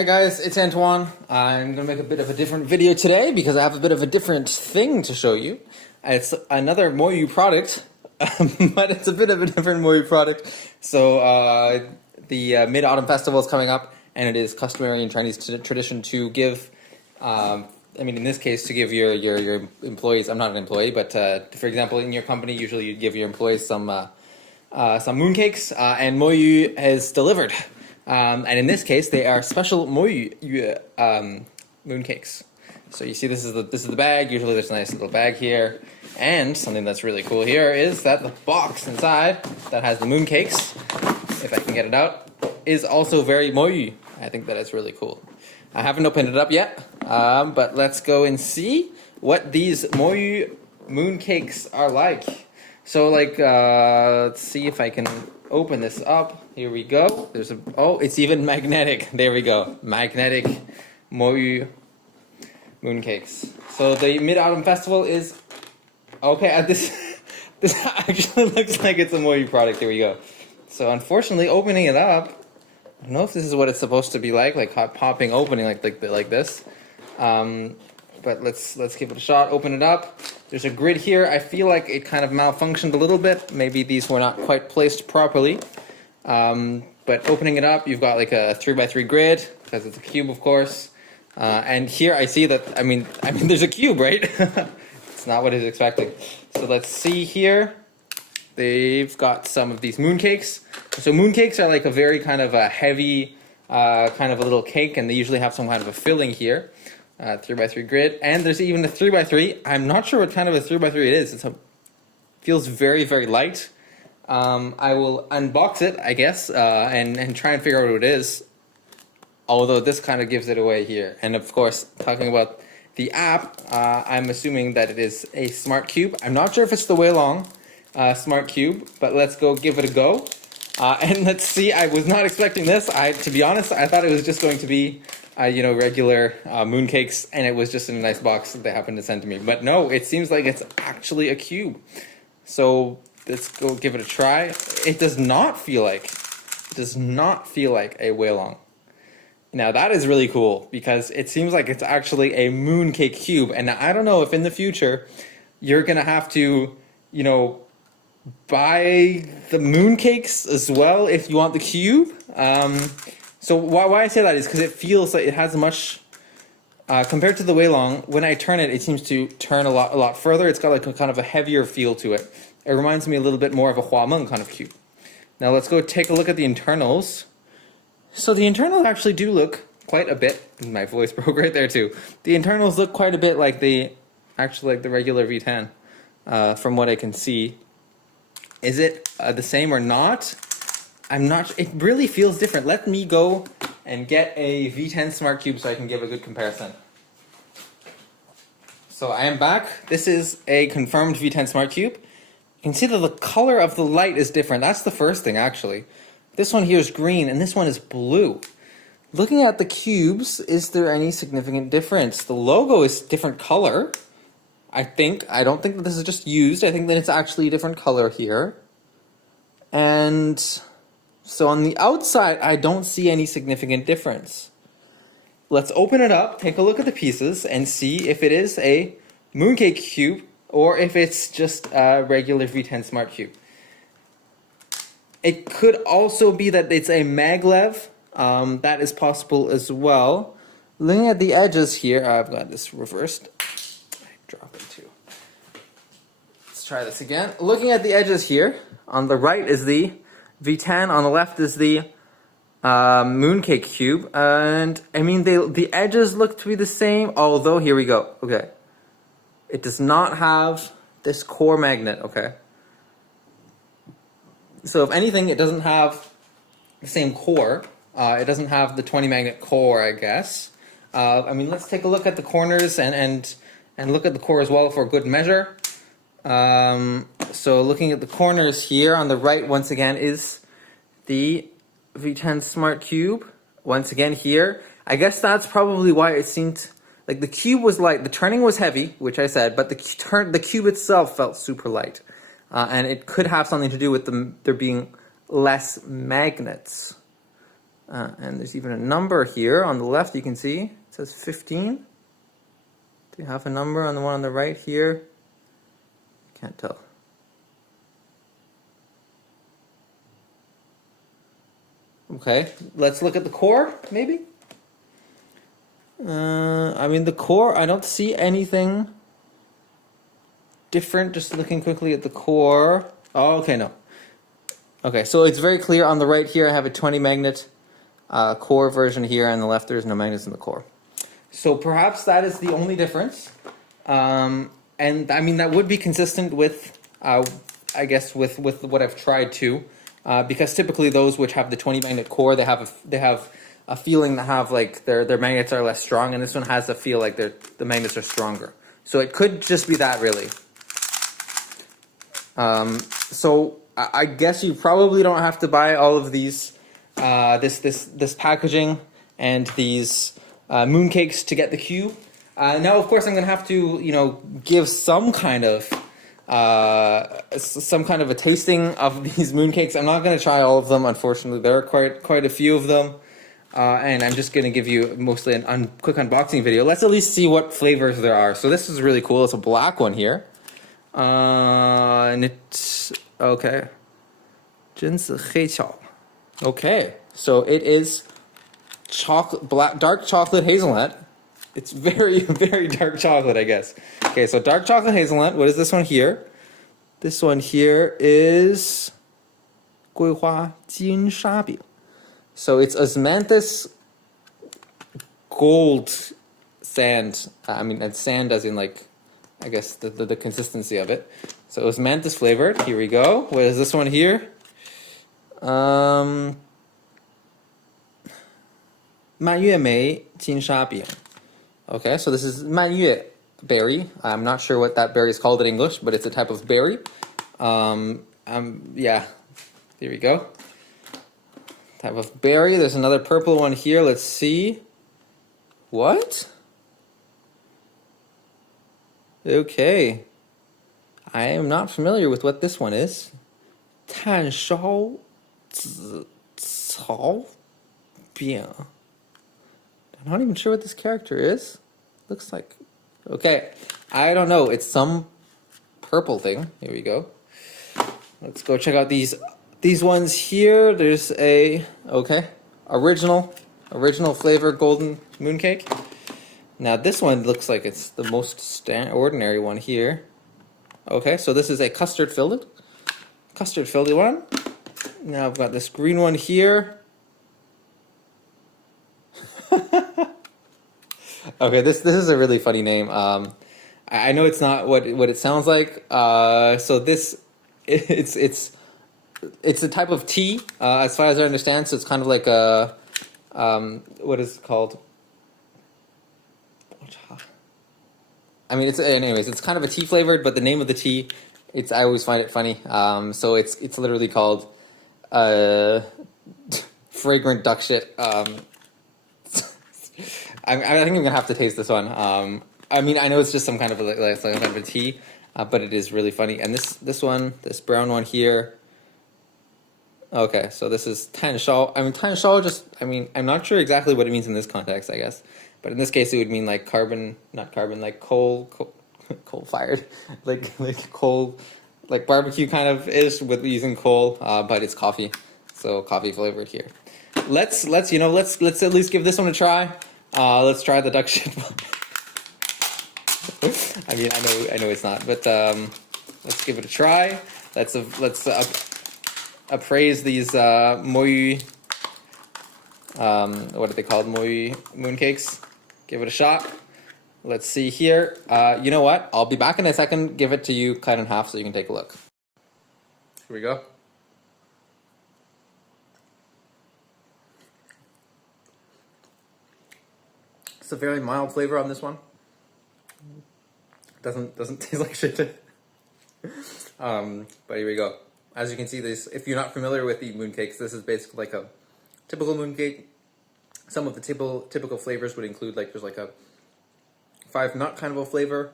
Hi guys, it's Antoine. I'm going to make a bit of a different video today because I have a bit of a different thing to show you. It's another MoYu product, but it's a bit of a different MoYu product. So the Mid-Autumn Festival is coming up, and it is customary in Chinese tradition to give, in this case, to give your employees, I'm not an employee, but for example, in your company, usually you give your employees some mooncakes, and MoYu has delivered. And in this case, they are special MoYu mooncakes. So you see, this is the bag. Usually, there's a nice little bag here, and something that's really cool here is that the box inside that has the mooncakes, if I can get it out, is also very MoYu. I think that is really cool. I haven't opened it up yet, but let's go and see what these MoYu mooncakes are like. So, let's see if I can open this up. Here we go. It's even magnetic. There we go. Magnetic MoYu mooncakes. So the Mid-Autumn Festival is okay. This actually looks like it's a MoYu product. Here we go. So unfortunately, opening it up, I don't know if this is what it's supposed to be like hot popping opening like this. But let's give it a shot. Open it up. There's a grid here. I feel like it kind of malfunctioned a little bit. Maybe these were not quite placed properly. But opening it up, you've got like a 3x3 grid because it's a cube, of course. And here I see that. I mean, there's a cube, right? It's not what I was expecting. So let's see here. They've got some of these mooncakes. So mooncakes are like a very kind of a heavy, kind of a little cake, and they usually have some kind of a filling here. 3x3 grid, and there's even a 3x3. I'm not sure what kind of a 3x3 it is. It feels very, very light. I will unbox it, I guess, and try and figure out what it is. Although this kind of gives it away here. And of course, talking about the app, I'm assuming that it is a smart cube. I'm not sure if it's the Weilong smart cube, but let's go give it a go. And let's see. I was not expecting this. To be honest, I thought it was just going to be regular mooncakes, and it was just in a nice box that they happened to send to me. But no, it seems like it's actually a cube. So let's go give it a try. It does not feel like a Weilong. Now that is really cool because it seems like it's actually a mooncake cube. And I don't know if in the future you're gonna have to, buy the mooncakes as well if you want the cube. So why I say that is because it feels like it has much, compared to the Weilong, when I turn it, it seems to turn a lot further. It's got like a kind of a heavier feel to it. It reminds me a little bit more of a Huameng kind of cube. Now let's go take a look at the internals. So the internals actually do look quite a bit, my voice broke right there too. The internals look quite a bit like the regular V10, from what I can see. Is it the same or not? I'm not. It really feels different. Let me go and get a V10 Smart Cube so I can give a good comparison. So I am back. This is a confirmed V10 Smart Cube. You can see that the color of the light is different. That's the first thing, actually. This one here is green, and this one is blue. Looking at the cubes, is there any significant difference? The logo is different color. I don't think that this is just used. I think that it's actually a different color here. And so on the outside, I don't see any significant difference. Let's open it up, take a look at the pieces, and see if it is a mooncake cube or if it's just a regular V10 Smart Cube. It could also be that it's a maglev. That is possible as well. Looking at the edges here, I've got this reversed. I drop it too. Let's try this again. Looking at the edges here, on the right is the V10, on the left is the mooncake cube, and I mean the edges look to be the same, although here we go. Okay, it does not have this core magnet. Okay, so if anything, it doesn't have the same core. It doesn't have the 20 magnet core, I guess. Let's take a look at the corners and look at the core as well for good measure. So looking at the corners here on the right, once again, is the V10 Smart Cube. Once again here, I guess that's probably why it seemed like the cube was light. The turning was heavy, which I said, but the cube itself felt super light. And it could have something to do with there being less magnets. And there's even a number here on the left, you can see. It says 15. Do you have a number on the one on the right here? Can't tell. Okay, let's look at the core, maybe? I mean, the core, I don't see anything different, just looking quickly at the core. Oh, okay, no. Okay, so it's very clear on the right here, I have a 20 magnet core version here, and on the left there's no magnets in the core. So perhaps that is the only difference. And I mean, that would be consistent with, I guess, with what I've tried to. Because typically those which have the 20 magnet core, they have a feeling that have like their magnets are less strong, and this one has a feel like the magnets are stronger. So it could just be that, really. So I guess you probably don't have to buy all of these this packaging and these mooncakes to get the cube. Now, of course, I'm going to have to give some kind of a tasting of these mooncakes. I'm not going to try all of them, unfortunately. There are quite a few of them, and I'm just going to give you mostly a quick unboxing video. Let's at least see what flavors there are. So this is really cool. It's a black one here, and it's okay. 真是黑巧. Okay, so it is dark chocolate hazelnut. It's very, very dark chocolate, I guess. Okay, so dark chocolate hazelnut. What is this one here? This one here is 桂花金沙饼. So it's osmanthus gold sand. I mean, and sand as in like, I guess the consistency of it. So osmanthus flavored. Here we go. What is this one here? 蔓越莓金沙饼. Okay, so this is 蔓越 berry. I'm not sure what that berry is called in English, but it's a type of berry. Yeah, there we go. Type of berry. There's another purple one here. Let's see. What? Okay. I am not familiar with what this one is. 炭烧紫草饼. I'm not even sure what this character is. Looks like... Okay, I don't know. It's some purple thing. Here we go. Let's go check out these ones here. There's a... Okay, original flavor golden mooncake. Now this one looks like it's the most ordinary one here. Okay, so this is a custard filled one. Now I've got this green one here. Okay, this is a really funny name. I know it's not what it sounds like. So this it's a type of tea, as far as I understand. So it's kind of like a what is it called? I mean, it's kind of a tea flavored, but the name of the tea, I always find it funny. So it's literally called fragrant duck shit. I think I'm gonna have to taste this one. I mean, I know it's just some kind of a tea, but it is really funny. And this brown one here. Okay, so this is 炭烧. I mean, 炭烧I'm not sure exactly what it means in this context, I guess. But in this case, it would mean like like coal fired, like coal, like barbecue kind of ish with using coal, but it's coffee, so coffee flavored here. Let's at least give this one a try. Let's try the duck shit one. I mean, I know it's not, but let's give it a try. Let's appraise these MoYu. What are they called? MoYu mooncakes. Give it a shot. Let's see here. You know what? I'll be back in a second. Give it to you cut in half so you can take a look. Here we go. It's a very mild flavor on this one. Doesn't taste like shit. But here we go. As you can see, if you're not familiar with the mooncakes, this is basically like a typical mooncake. Some of the typical flavors would include there's like a 5-nut kind of a flavor.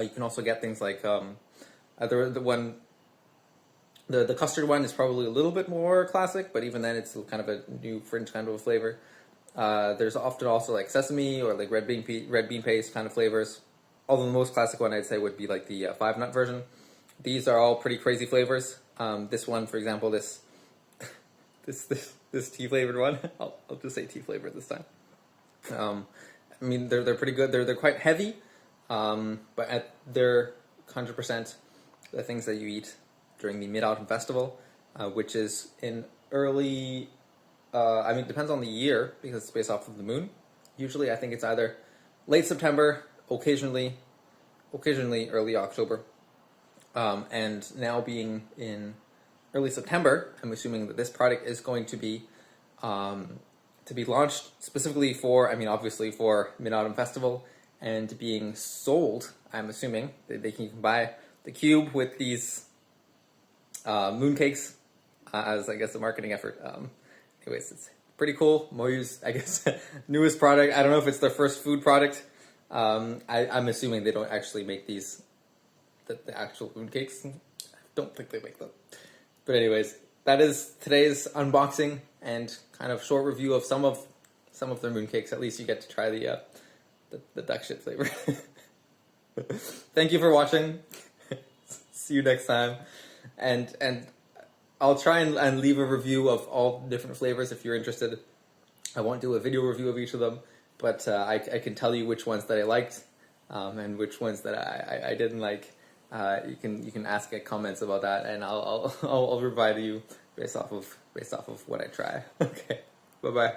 You can also get things like the The custard one is probably a little bit more classic, but even then it's kind of a new fringe kind of a flavor. There's often also like sesame or like red bean paste kind of flavors. Although the most classic one I'd say would be like the 5-nut version. These are all pretty crazy flavors. This one, for example, this tea flavored one. I'll just say tea flavored this time. I mean, they're pretty good. They're quite heavy, but they're 100% the things that you eat during the Mid-Autumn Festival, which is in early. I mean, it depends on the year because it's based off of the moon. Usually, I think it's either late September, occasionally early October, and now being in early September, I'm assuming that this product is going to be launched specifically for, I mean, obviously for Mid-Autumn Festival, and being sold. I'm assuming that you can buy the cube with these mooncakes as, I guess, a marketing effort. Anyways, it's pretty cool. MoYu's, I guess, newest product. I don't know if it's their first food product. I'm assuming they don't actually make these, the actual mooncakes. I don't think they make them. But anyways, that is today's unboxing and kind of short review of some of their mooncakes. At least you get to try the duck shit flavor. Thank you for watching. See you next time. And I'll try and leave a review of all different flavors if you're interested. I won't do a video review of each of them, but I can tell you which ones that I liked and which ones that I didn't like. You can ask comments about that, and I'll reply to you based off of what I try. Okay, bye bye.